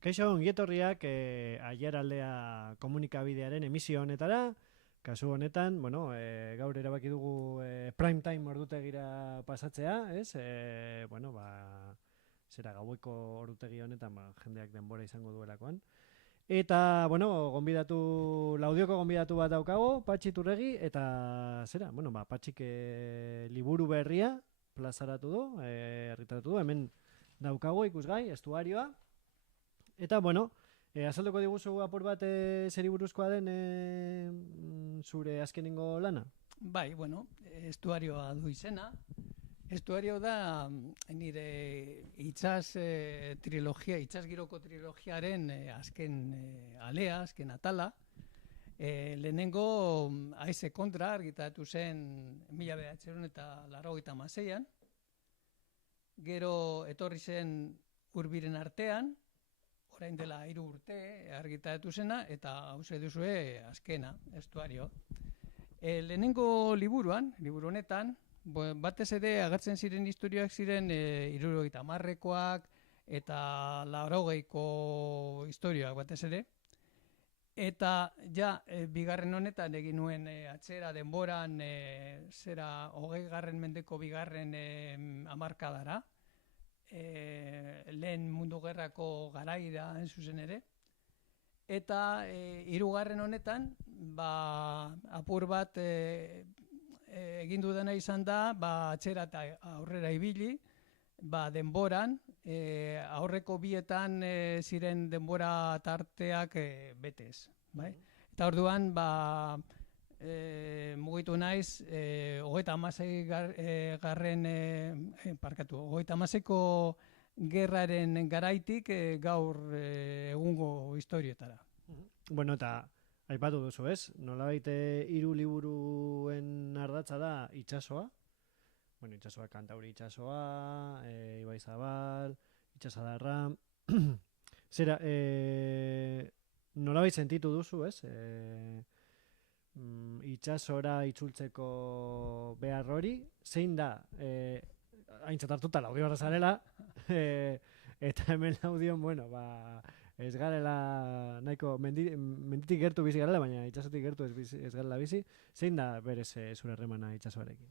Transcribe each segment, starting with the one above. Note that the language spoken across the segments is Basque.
Kaixo, ongietorriak Aiaraldea komunikabidearen emisio honetara. Kasu honetan, gaur erabaki dugu prime time ordutegira pasatzea, ez? Zera gaueko ordutegi honetan, jendeak denbora izango duelakoan. Eta, laudioko gonbidatu bat daukago, Patxi Turregi, eta Patxik liburu berria plazaratu du, argitaratu du, hemen daukago ikusgai, estuarioa. Eta, azalduko diguzu apur bat zeri buruzkoa den zure azkenengo lana? Bai, estuarioa du izena. Estuario da nire itsas giroko trilogiaren azken alea, azken atala. Lehenengo Haize kontra argitaratu zen 1986an. Gero etorri zen Hurbiren artean, orain dela 3 urte argitaratu zena, eta hauze duzue azkena, estuario. Lehenengo liburu honetan, batez ere agertzen ziren historioak ziren 70ekoak eta 80eko historioak batez ere. Eta bigarren honetan egin nuen atzera denboran 20. mendeko bigarren hamarkadara. Lehen mundu gerrako garaira zuzen ere. Eta 3. honetan, apur bat egin dudana izan da, atzera eta aurrera ibili, denboran, aurreko bietan ziren denbora tarteak betez. Eta orduan, mugitu naiz, 36ko gerraren garaitik gaur egungo historietara. Eta aipatu duzu, ez? Nolabait 3 liburuen ardatza da itsasoa. Itsasoa, Kantauri itsasoa, Ibaizabal, Itsasadarra. Zera, nolabait sentitu duzu, ez? Itsasora itzultzeko behar hori, zein da, aintzat hartuta Laudio barra zarela, eta hemen Laudion, ez garela nahiko menditik gertu bizi garela, baina itsasotik gertu ez garela bizi, zein da berez zure harremana itsasoarekin?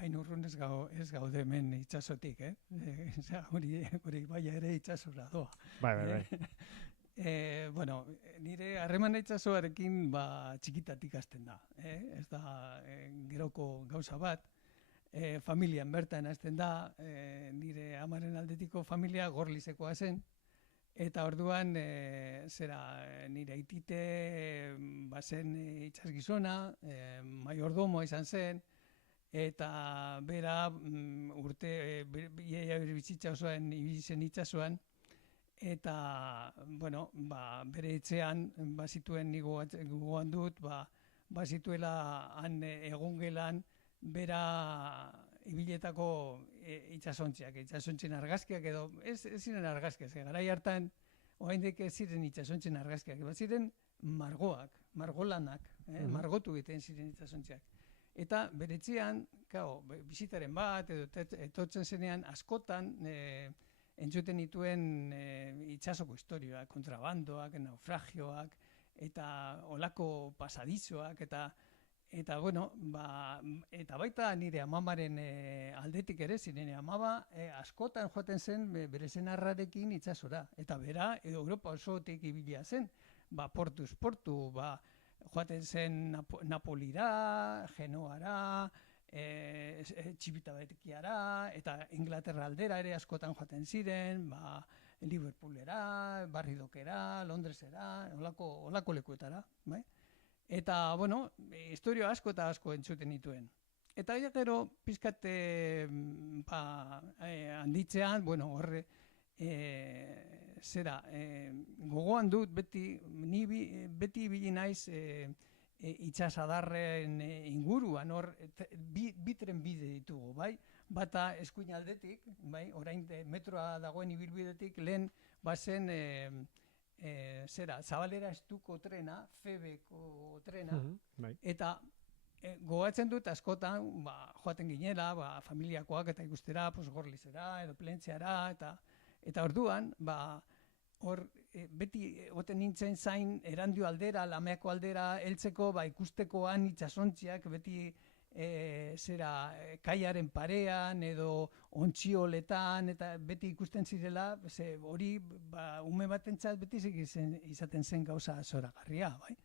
Hain urrun ez gaude hemen itsasotik, hori baia ere itsasora doa. Bai. Nire harremana itsasoarekin txikitatik hasten da. Ez da geroko gauza bat. Familian bertan hasten da. Nire amaren aldetiko familia Gorlizekoa zen. Eta orduan, nire aitite bazen itsasgizona, maiordomoa izan zen, eta bera urte bizitza osoan ibili zen itsasoan. Eta, bere etxean, bazituen gogoan dut, bazituela han egongelan, bera ibiletako itsasontziak, itsasontzien argazkiak edo, ez ziren argazkiak, garai hartan, oraindik ez ziren itsasontzien argazkiak, ziren margolanak, margotu egiten ziren itsasontziak. Eta bere etxean, bizitaren bat, edo etortzen zenean, askotan, entzuten dituen itsasoko historioak, kontrabandoak, naufragioak, eta olako pasadizoak, eta baita nire amamaren aldetik ere, nire amaba askotan joaten zen bere senarrarekin itsasora. Eta bera, Europa osotik ibilia zen, portuz portu, joaten zen Napolira, Genoara, Txipitabekiara, eta Inglaterra aldera ere askotan joaten ziren, Liverpoolera, Barridokera, Londresera, olako lekuetara, bai? Eta, historio asko eta asko entzuten dituen. Eta gero, pizkate handitzean, horre, gogoan dut ni beti ibili naiz itsasadarren inguruan, hor, bi trenbide ditugu, bai? Bata eskuin aldetik, bai? Orain metroa dagoen ibilbidetik, lehen bazen Zabalera estuko trena, Febeko trena, eta gogatzen dut askotan, joaten ginela, familiakoak eta ikustera, Gorlizera edo Plentziara, eta orduan, hor, beti egoten nintzen zain erandio aldera, lameako aldera heltzeko, ikustekoan itsasontziak beti kaiaren parean edo ontzioletan eta beti ikusten zirela, hori ume batentzat beti izaten zen gauza zoragarria, bai?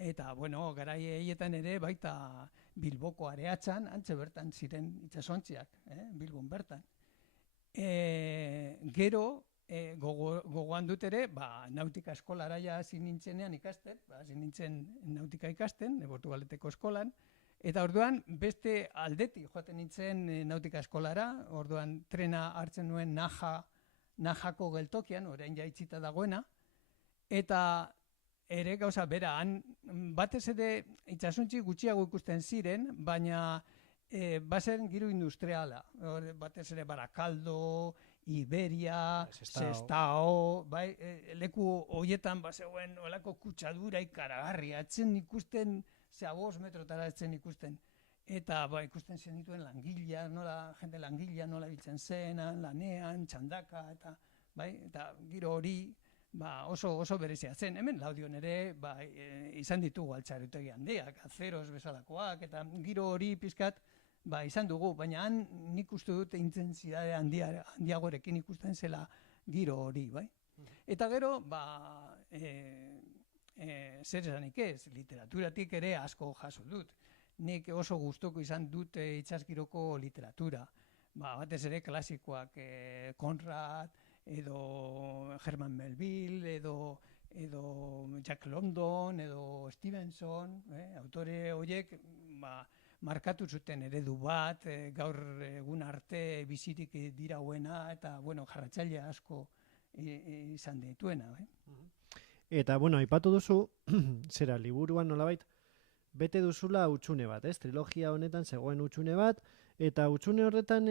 Eta, bueno, garai haietan ere baita Bilboko Areatzan, antze bertan ziren itsasontziak, Bilbon bertan. Gero, gogoan dut ere, nautika eskolara hasi nintzenean ikasten, hasi nintzen nautika ikasten, Portugaleteko eskolan, eta orduan beste aldetik joaten nintzen nautika eskolara, orduan trena hartzen nuen Najako geltokian, orain ja itxita dagoena, eta ere gauza bera, batez ere itsasontzi gutxiago ikusten ziren, baina bazen giro industriala, batez ere Barakaldo, Iberia, Sestao, bai, leku hoietan bazegoen olako kutsadura ikaragarria, atzen ikusten, 5 metrotara atzen ikusten. Eta ikusten zen dituen jende langilea nola biltzen zen, lanean, txandaka, eta giro hori oso berezia zen. Hemen Laudion ere izan ditugu altxarutegi handiak, azeros bezalakoak, eta giro hori pizkat izan dugu, baina han nik uste dut intentsitate handiagorekin ikusten zela giro hori, bai? Eta gero, zer esanik ez, literaturatik ere asko jaso dut. Nik oso gustoko izan dut itsasgiroko literatura. Batez ere klasikoak, Conrad, edo Herman Melville, edo Jack London, edo Stevenson, autore horiek markatu zuten eredu bat, gaur egun arte bizirik dirauena, eta jarratzaile asko izan dituena. Eta, aipatu duzu, zera, liburuan nolabait, bete duzula hutsune bat, trilogia honetan zegoen hutsune bat, eta hutsune horretan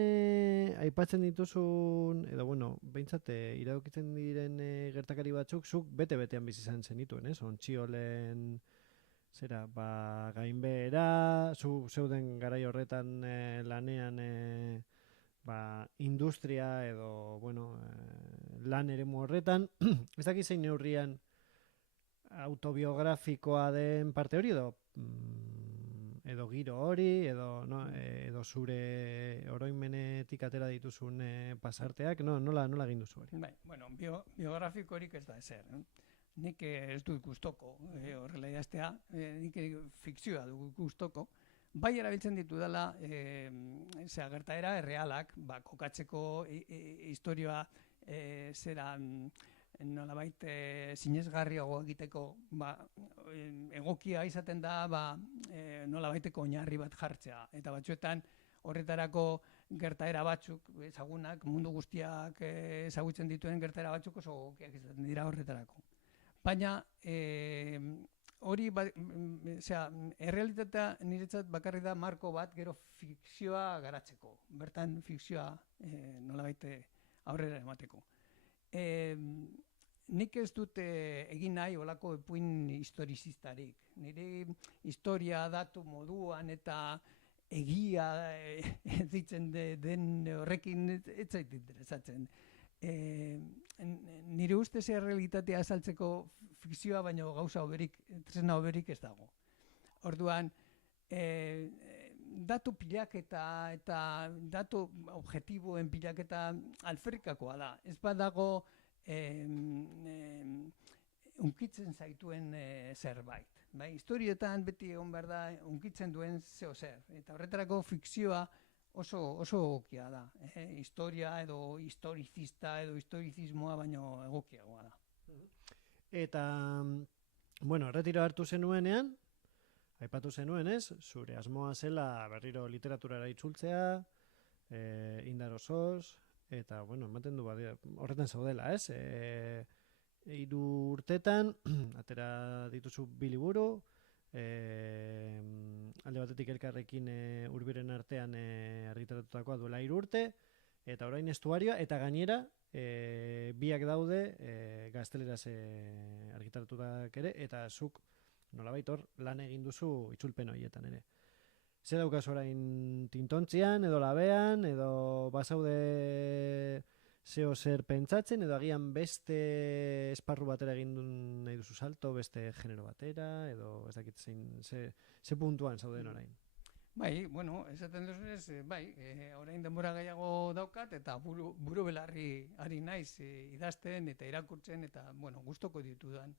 aipatzen dituzun, edo, behintzat, iradokitzen diren gertakari batzuk, zuk bete-betean bizi izan zenituen, Ontziolen, zera, gainbehera, zeuden garai horretan lanean industria edo, lan eremu horretan, ez dakit zein neurrian autobiografikoa den parte hori edo giro hori, edo zure oroimenetik atera dituzun pasarteak, nola egin duzu hori? Biografikorik ez da ezer. Nik ez dut gustoko horrela idaztea, nik fikzioa du gustoko. Bai erabiltzen ditu dela, gertaera errealak, kokatzeko historioa nolabait sinesgarriago egiteko, egokia izaten da nolabaiteko oinarri bat jartzea. Eta batzuetan horretarako gertaera batzuk ezagunak, mundu guztiak ezagutzen dituen gertaera batzuk oso egokiak izaten dira horretarako. Baina hori, errealitatea niretzat bakarrik da marko bat gero fikzioa garatzeko. Bertan fikzioa nolabait aurrera emateko. Nik ez dut egin nahi olako epuin historizistarik. Nire historia datu moduan eta egia ditzen den horrekin ez zait interesatzen. Nire ustez errealitatea azaltzeko fikzioa baino gauza tresna hoberik ez dago. Orduan, datu pilaketa eta datu objektiboen pilaketa alferrikakoa da. Ez badago unkitzen zaituen zerbait. Historietan beti egon behar da unkitzen duen zeo zer. Eta horretarako fikzioa oso egokia da. Historia edo historizista edo historizismoa baino egokiagoa da. Eta, erretiro hartu zenuenean, aipatu zenuen ez, zure asmoa zela berriro literaturara itzultzea, indar osoz, eta, ematen du horretan zaudela, ez? 3 urtetan, atera dituzu 2 liburu, alde batetik elkarrekin Urbiren artean argitaratutakoa duela 3 urte, eta orain estuarioa, eta gainera, biak daude gazteleraz argitaratutak ere, eta zuk nolabait hor lan egin duzu itzulpen horietan ere. Zer daukaz orain Tintontzian, edo Labean, edo bazaude zeo zer pentsatzen, edo agian beste esparru batera egin nahi duzu salto, beste genero batera, edo ez dakit zein, ze puntuan zauden orain? Bai, bueno, esaten duzunez, bai, orain denbora gehiago daukat, eta buru belarri ari naiz idazten eta irakurtzen, eta, bueno, gustoko ditudan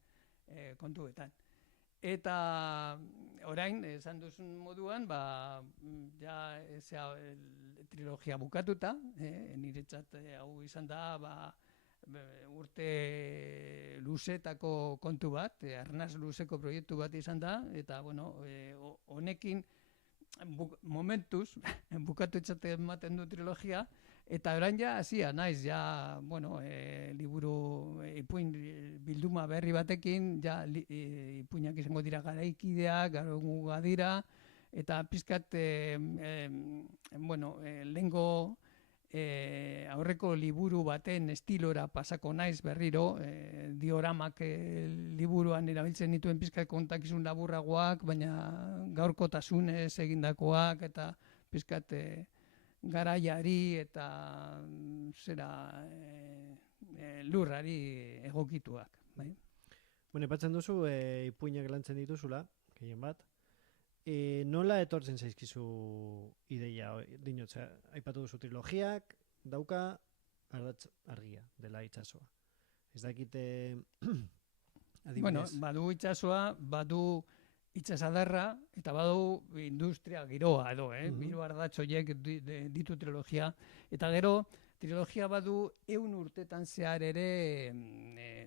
kontuetan. Eta orain, esan duzun moduan, ba, ja, trilogia bukatuta, niretzat hau izan da, ba, urte luzetako kontu bat, arnaz luzeko proiektu bat izan da, eta, bueno, honekin, momentuz, bukatu etxaten ematen du trilogia, eta orain ja, hasia naiz, ja, bueno, liburu ipuin bilduma berri batekin, ja, ipuinak izango dira garaikideak, garoguga dira, eta pizkat, bueno, lehengo aurreko liburu baten estilora pasako naiz berriro, dioramak liburuan erabiltzen dituen pizkat kontakizun laburragoak, baina gaurkotasunez egindakoak, eta pizkat garaiari eta zera lurrari egokituak. Bai? Bueno, epatzen duzu, ipuinak lantzen dituzula, gehien bat. Nola etortzen zaizkizu ideia? Dinotza, aipatu duzu trilogiak, dauka ardatz argia dela itsasoa. Ez dakite adibidez. Bueno, badu itsasoa, badu itsasadarra, eta badu industria giroa edo, biru ardatz horiek ditu trilogia. Eta gero, trilogia badu 100 urtetan zehar ere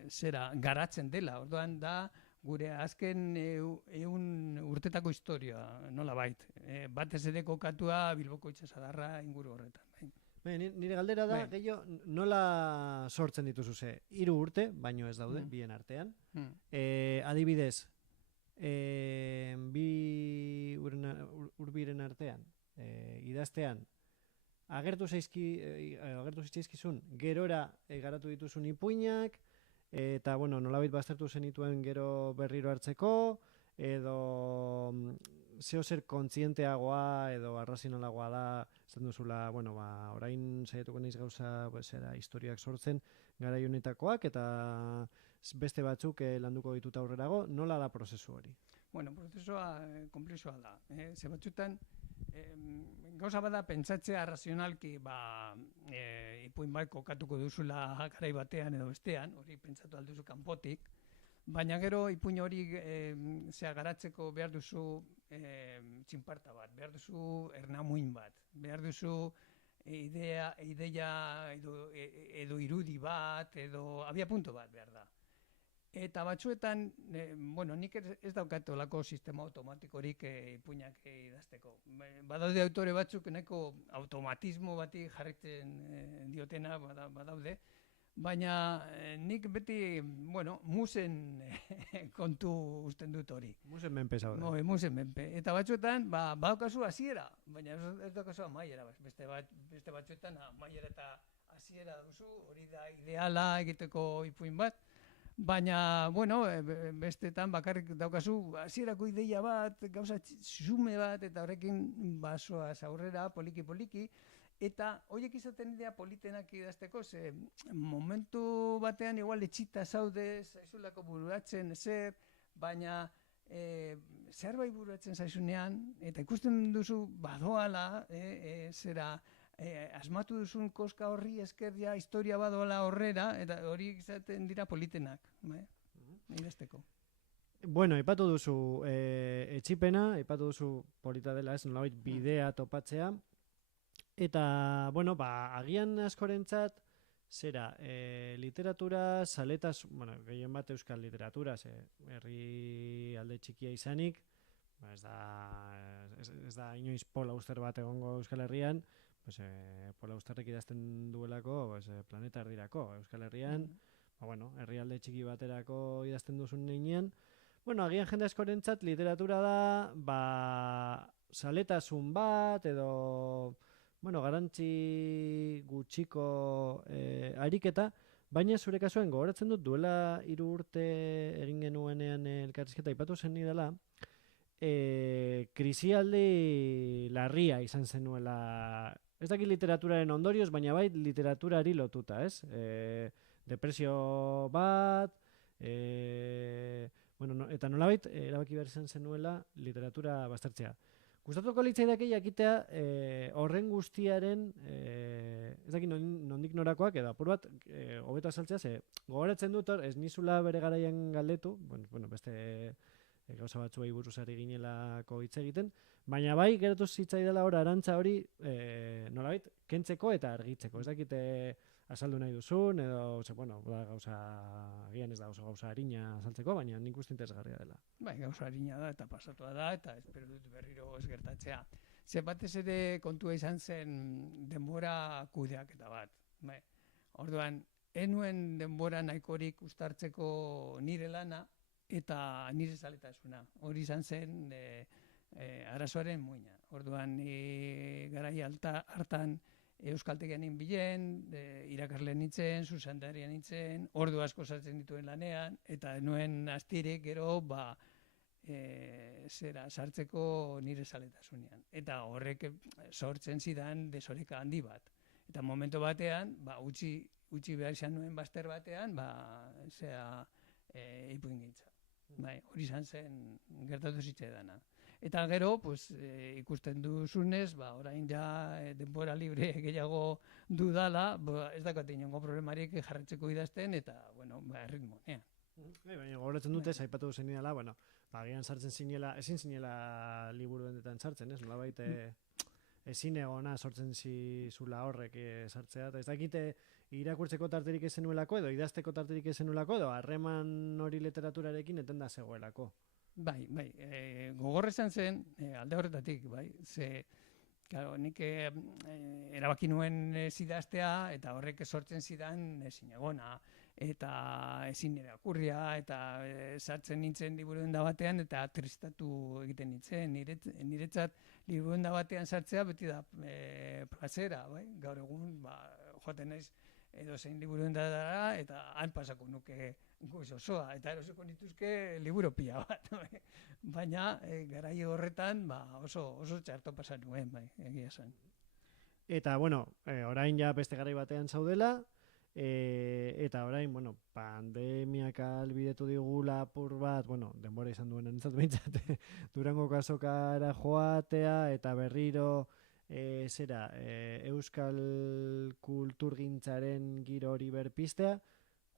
zera garatzen dela. Orduan da, gure azken 100 urtetako historia, nola bait. Batez ere kokatua Bilboko itsasadarra inguru horretan. Bai, nire galdera da, gehiago, nola sortzen dituzu ze? 3 urte, baino ez daude, bien artean. Adibidez, bi urbiren artean, idaztean, agertu zitzaizkizun, gerora garatu dituzun ipuinak, eta, bueno, nolabait baztertu zenituen gero berriro hartzeko, edo zeo zer kontzienteagoa edo arrazionalagoa da, esan duzula, bueno, ba, orain saiatuko naiz gauza, historiak sortzen garai honetakoak, eta beste batzuk landuko ditut aurrerago, nola da prozesu hori? Bueno, prozesua konplexua da. Ze batzutan, gauza bada pentsatzea razionalki, ba, ipuin bat kokatuko duzula garai batean edo bestean, hori pentsatu alduzu kanpotik, baina gero ipuin hori garatzeko behar duzu txinparta bat, behar duzu ernamuin bat, behar duzu ideia edo irudi bat, edo abiapuntu bat behar da. Eta batzuetan, bueno, nik ez daukat olako sistema automatikorik ipuinak idazteko. Badaude autore batzuk nahiko automatismo bati jarritzen diotena badaude, baina nik beti, bueno, musen kontu usten dut hori. Musen menpe zaude. Musen menpe. Eta batzuetan, badaukazu hasiera, baina ez daukazu amaiera. Beste batzuetan amaiera eta hasiera duzu, hori da ideala egiteko ipuin bat. Baina, bueno, bestetan bakarrik daukazu hasierako ideia bat, gauza xume bat, eta horrekin basoaz aurrera, poliki-poliki, eta horiek izaten idea politenak idazteko, ze momentu batean igual etxita zaude, zaizulako bururatzen ezer, baina zerbait bururatzen zaizunean, eta ikusten duzu badoala, zera, asmatu duzun koska horri eskerdia historia badoala horrera, eta hori izaten dira politenak, idazteko. Bueno, aipatu duzu etxipena, aipatu duzu polita dela ez, nolabait bidea topatzea, eta, bueno, agian askorentzat, zera, literatura, saletaz, bueno, gehien bat euskal literatura, herri alde txikia izanik, ez da inoiz Pola Auster bat egongo Euskal Herrian, Pola Austerrek idazten duelako planeta erdirako Euskal Herrian, herrialde txiki baterako idazten duzun neinean. Bueno, agian jende askorentzat literatura da saletasun bat edo garantzi gutxiko ariketa, baina zure kasuan gogoratzen dut duela 3 urte egin genuenean elkarrizketa aipatu zen ni dela, krisialdi larria izan zenuela ez dakit literaturaren ondorioz, baina bai literaturari lotuta, ez? Depresio bat, bueno, eta nolabait, erabaki behar izan zenuela literatura baztertzea. Gustatuko litzaidake jakitea horren guztiaren, ez dakit nondik norakoak, edo apur bat, hobeto azaltzea, ze gogoratzen dut hor, ez nizula bere garaian galdetu, bueno, beste gauza batzuei buruz ari ginelako hitz egiten, baina bai geratu zitzaidala hor arantza hori nolabait kentzeko eta argitzeko. Ez dakite azaldu nahi duzun, edo, bueno, gauza, agian ez da oso gauza harina azaltzeko, baina nik uste interesgarria dela. Bai, gauza harina da eta pasatua da, eta espero dut berriro ez gertatzea. Ze batez ere kontua izan zen denbora kudeaketa bat. Bai. Orduan, enuen denbora nahikorik uztartzeko nire lana eta nire zaletasuna. Hori izan zen arazoaren muina. Orduan, garai hartan euskaltegian bilen, irakasle nintzen, zuzendarian nintzen, ordu asko sartzen dituen lanean, eta nuen astirik gero, sartzeko nire zaletasunean. Eta horrek sortzen zidan desoreka handi bat. Eta momentu batean, utzi behar izan nuen bazter batean, ipuingintza. Hori izan zen gertatu zitzaidana. Eta gero, ikusten duzunez, orain ja denbora libre gehiago dudala, ez dakat inongo problemarik jarretzeko idazten, eta, erritmonean. Baina gogoratzen dute, aipatu zen idala, agian sartzen zinela, ezin zinela liburu dendetan sartzen, ez? Nolabait ezin egona sortzen zizula horrek sartzea, eta ez dakite irakurtzeko tarterik ez zenuelako, edo idazteko tarterik ez zenuelako, edo harreman hori literaturarekin etenda zegoelako. Bai, gogorra izan zen, alde horretatik, bai, claro, nik erabaki nuen idaztea, eta horrek sortzen zidan ezin egona, eta ezin irakurria, eta sartzen nintzen liburuen batean, eta tristatu egiten nintzen, niretzat liburuen batean sartzea beti da plazera, bai, gaur egun, joaten naiz, edo zein liburuen dara, eta han pasako nuke goiz osoa, eta erosiko nituzke liburu pila bat. Baina, garai horretan, oso txarto pasa nuen, egia zen. Eta, orain ja beste garai batean zaudela, eta orain, pandemiak albidetu digula apur bat, denbora izan duen entzat behintzat, Durangoko azokara joatea, eta berriro, euskal kulturgintzaren giro hori berpistea,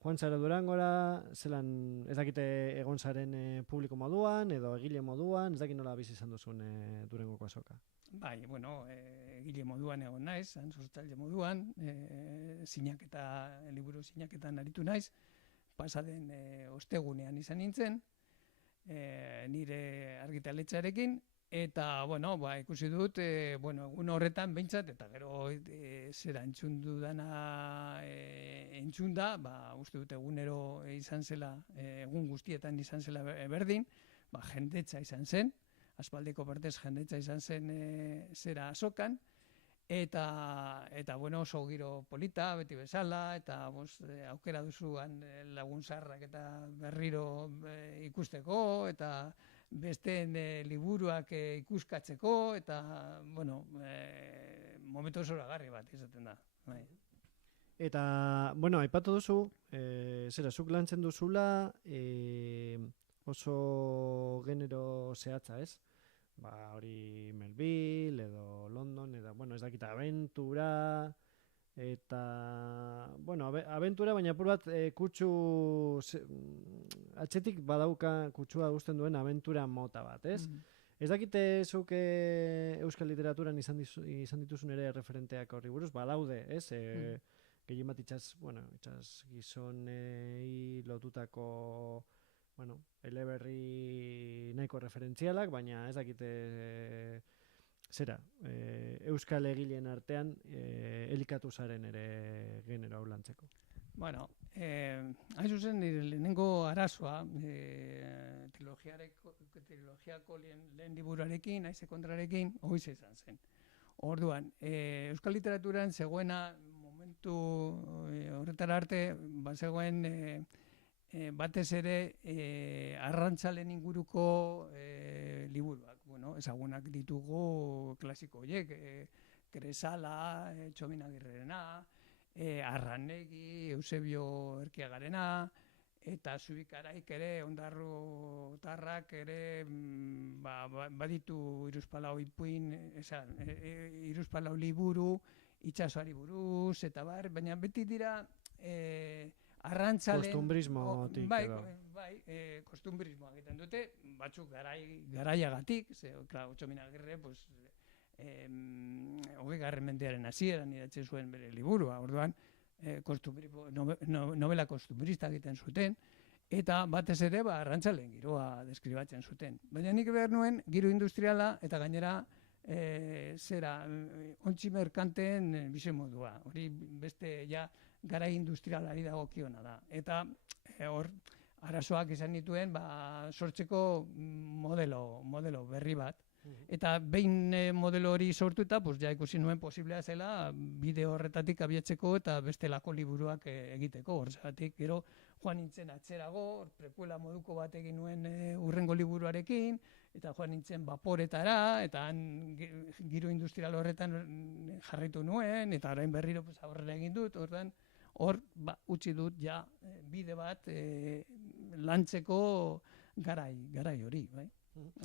joan zara Durangora, zelan ez dakite egon zaren publiko moduan, edo egile moduan, ez dakit nola bizi izan duzun Durangoko azoka. Bai, egile moduan egon naiz, sortzaile moduan, liburu sinaketan aritu naiz, pasaden ostegunean izan nintzen, nire argitaletxearekin, eta, ikusi dut, egun horretan behintzat, eta gero zera entzun dudana entzun da, uste dut egunero izan zela, egun guztietan izan zela berdin, jendetza izan zen, aspaldiko partez jendetza izan zen zera azokan, eta oso giro polita, beti bezala, eta aukera duzuan lagun zaharrak eta berriro ikusteko, eta besteen liburuak ikuskatzeko, eta, momentu zoragarri bat izaten da. Eta, aipatu duzu, zuk lantzen duzula oso genero zehatza, ez? Hori Melville, edo London, edo, ez dakita, aventura, eta, aventura, baina apur bat kutsu, atxetik badauka kutsua guztien duen aventura mota bat, ez? Ez dakite zuk euskal literaturan izan dituzun ere referenteak horri buruz, badaude, ez? Gehien bat itxas gizonei lotutako eleberri nahiko referentzialak, baina ez dakite euskal egileen artean elikatu zaren ere genero hau lantzeko. Hain zuzen, lehenengo arazoa, trilogiako lehen liburuarekin, Haize kontrarekin, hoize izan zen. Orduan, euskal literaturan zegoena momentu horretara arte, zegoen batez ere arrantzalen inguruko liburuak. Ezagunak ditugu klasiko horiek, Kresala, Txominagirrerena, Arranegi, Eusebio Erkiagarena, eta Zubikaraik ere, Ondarru tarrak ere, baditu hiruzpalau ipuin, hiruzpalau liburu, itsasoari buruz, eta bar, baina beti dira arrantzalen... Kostumbrismotik edo. Bai, kostumbrismoa egiten dute, batzuk garaiagatik, Txominagirre, pues, 20. mendearen hasieran idatzi zuen bere liburua, orduan, novela kostumbrista egiten zuten, eta batez ere arrantzalen giroa deskribatzen zuten. Baina nik behar nuen giro industriala eta gainera ontzi merkanteen bizimodua. Hori beste garai industrialari dagokiona da. Eta hor arazoak izan dituen sortzeko modelo berri bat. Eta behin modelo hori sortuta, ikusi nuen posiblea zela bide horretatik abiatzeko eta bestelako liburuak egiteko. Horregatik, gero joan nintzen atzerago, prekuela moduko bat egin nuen hurrengo liburuarekin, eta joan nintzen vaporetara, eta giro industrial horretan jarraitu nuen, eta orain berriro aurrera egin dut, hor utzi dut bide bat lantzeko garai hori, bai?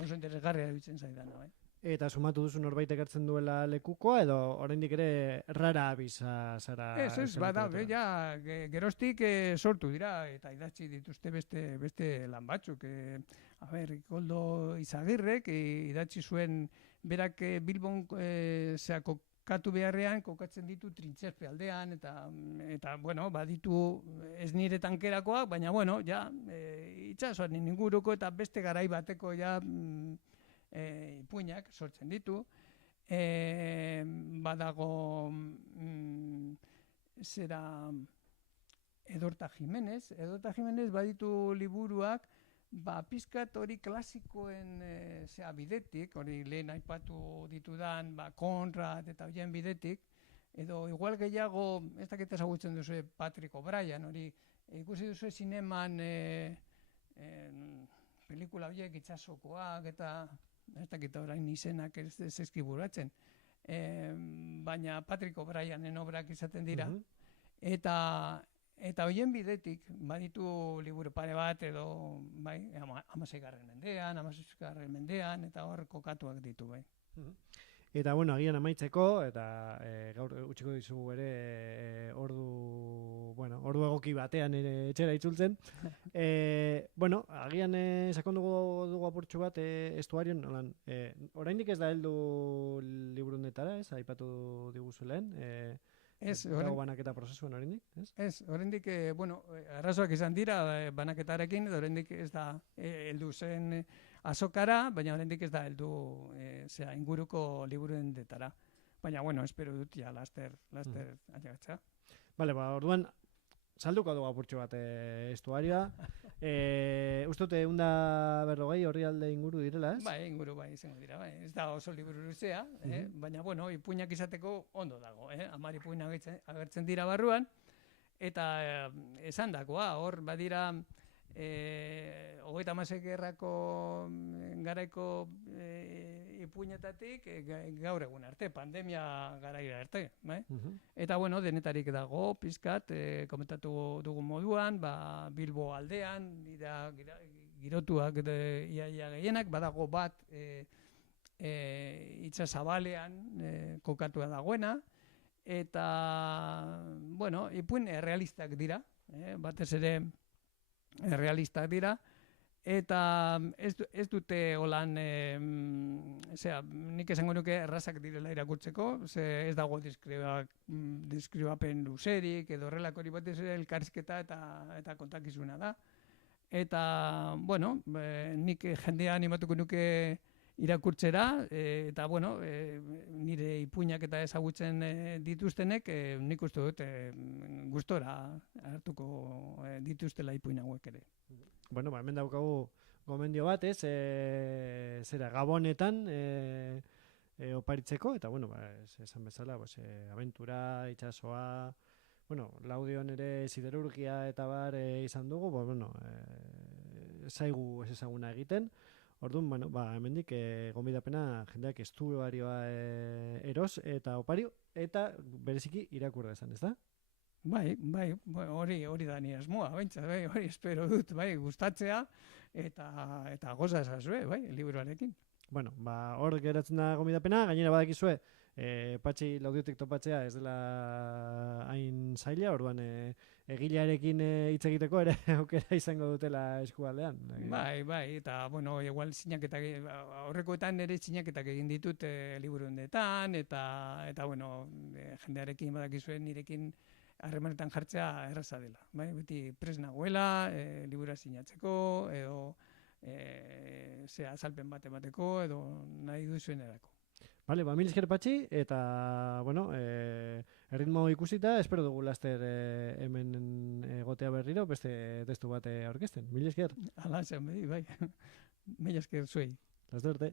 Oso interesgarria erabiltzen zaidana, bai. Eta sumatu duzu norbait ekartzen duela lekukoa, edo oraindik ere rara abisa zara? Ez, bada, geroztik sortu dira, eta idatzi dituzte beste lan batzuk. Koldo Izagirrek idatzi zuen berak Bilbon kokatu beharrean, kokatzen ditu Trintxerpe aldean, eta baditu ez nire tankerakoak, baina, itsasoaren inguruko eta beste garai bateko ipuinak sortzen ditu. Badago Edorta Jimenez baditu liburuak, pizkat hori klasikoen bidetik, hori lehen aipatu ditudan, Konrad eta horien bidetik, edo igual gehiago, ez dakit ezagutzen duzu Patrick O'Brien, hori ikusi duzu zineman pelikula horiek itsasokoak, eta ez dakit orain izenak ez eskiburatzen, baina Patrick O'Brienen obrak izaten dira, eta horien bidetik, baditu liburu pare bat, edo, 16. mendean, eta hor kokatuak ditu, bai. Eta, agian amaitzeko, eta gaur utziko dizugu ere ordu egoki batean ere etxera itzultzen. Agian sakondugu apurtxo bat estuarion, oraindik ez da heldu liburundetara, ez, aipatu diguzu lehen, dago banaketa prozesuan oraindik, ez? Ez, oraindik, arrazoak izan dira banaketarekin, oraindik ez da heldu zen azokara, baina oraindik ez da heldu inguruko liburundetara. Baina, espero dut laster ailegatzea. Bale, orduan, salduko dugu apurtxo bat estuarioa. Uste dute 140 orrialde inguru direla, ez? Bai, inguru izango dira, bai. Ez da oso liburu luzea, baina, ipuinak izateko ondo dago, 10 ipuin agertzen dira barruan, eta esandakoa, hor badira 36. gerrako garaiko ipuinetatik gaur egun arte, pandemia garaira arte, bai? Eta, denetarik dago, pizkat, komentatu dugun moduan, Bilbo aldean, girotuak iaia gehienak, badago bat itsasabalean kokatua dagoena, eta, ipuin errealistak dira, batez ere errealistak dira, eta ez dute holan, nik esango nuke errazak direla irakurtzeko, ez dago deskribapen luzerik, edo horrelakori batez ere elkarrizketa eta kontakizuna da. Eta, nik jendea animatuko nuke irakurtzera, eta, nire ipuinak eta ezagutzen dituztenek, nik uste dut gustora hartuko dituztela ipuin hauek ere. Hemen daukagu gomendio bat, ez, gabonetan oparitzeko, eta, esan bezala, abentura, itxasoa, Laudion ere siderurgia eta bar izan dugu, zaigu ez ezaguna egiten. Orduan, bueno, hemendik gonbidapena jendeak estuarioa eros eta opario, eta bereziki irakur dezan, ez da? Bai, hori da ni asmoa, baintza, bai, hori espero dut, bai, gustatzea eta goza ezazue, bai, liburuarekin. Bueno, hor geratzen da gonbidapena, gainera badakizue, Patxi Laudiotik topatzea ez dela hain zaila, orduan egilearekin hitz egiteko ere aukera izango dutela eskualdean. Bai, eta, bueno, igual sinaketak, horrekoetan ere sinaketak egin ditut liburu hondetan, eta bueno, jendearekin badakizuen nirekin harremanetan jartzea erraza dela. Bai, beti prest nagoela, libura sinatzeko, edo azalpen bat emateko, edo nahi duzuen erako. Vale, mil esker Patxi, eta, bueno, erritmo ikusita, espero dugu laster hemen egotea berriro, beste testu bat aurkezten. Mil esker. Hala, zean bedi, bai. Mil esker zuei. Laster arte.